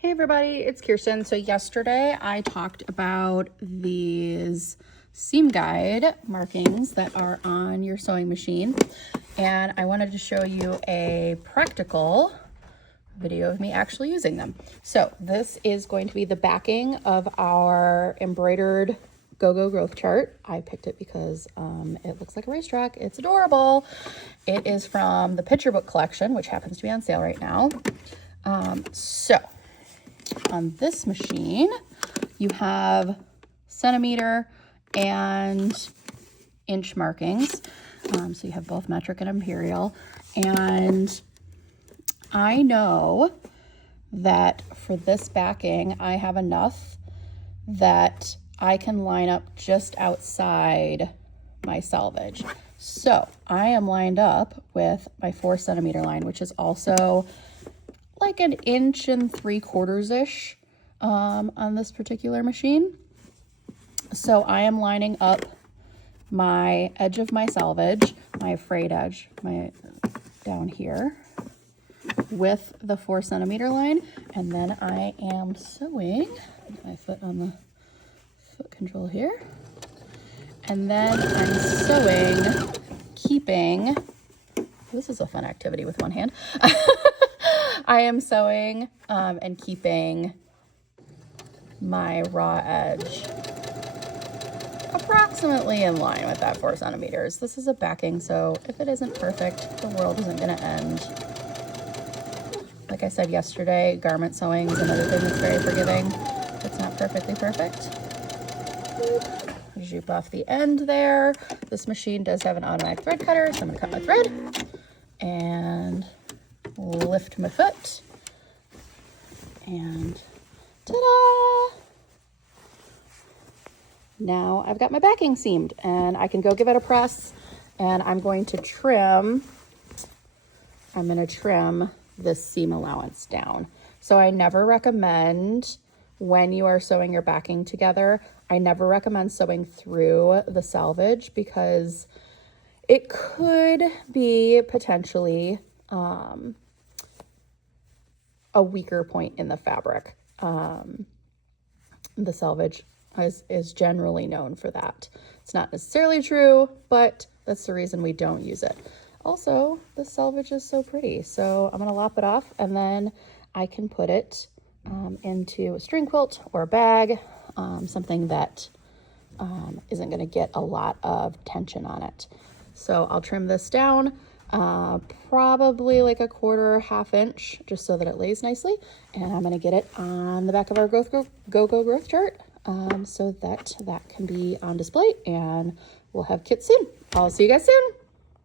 Hey everybody, it's Kirsten. So yesterday I talked about these seam guide markings that are on your sewing machine, and I wanted to show you a practical video of me actually using them. So this is going to be the backing of our embroidered Go-Go growth chart. I picked it because it looks like a racetrack. It's adorable. It is from the picture book collection, which happens to be on sale right now. So on this machine, you have centimeter and inch markings. So you have both metric and imperial. And I know that for this backing, I have enough that I can line up just outside my selvage. So I am lined up with my 4 centimeter line, which is also like 1 3/4-ish on this particular machine. So I am lining up my edge of my selvage, my frayed edge, down here with the 4 centimeter line, and then I am sewing my foot on the foot control here, and then I'm sewing, keeping, this is a fun activity with one hand. I am sewing and keeping my raw edge approximately in line with that 4 centimeters. This is a backing, so if it isn't perfect, the world isn't gonna end. Like I said yesterday, garment sewing is another thing that's very forgiving. It's not perfectly perfect. Zoop off the end there. This machine does have an automatic thread cutter, so I'm gonna cut my thread and lift my foot, and ta-da! Now I've got my backing seamed, and I can go give it a press, and I'm going to trim this seam allowance down. So I never recommend, when you are sewing your backing together, I never recommend sewing through the selvage, because it could be potentially a weaker point in the fabric. The selvage is generally known for that. It's not necessarily true, but that's the reason we don't use it. Also, the selvage is so pretty, so I'm gonna lop it off, and then I can put it into a string quilt or a bag, something that isn't gonna get a lot of tension on it. So I'll trim this down, probably like 1/4, 1/2 inch, just so that it lays nicely. And I'm gonna get it on the back of our Go-Go growth chart, so that can be on display, and we'll have kits soon. I'll see you guys soon.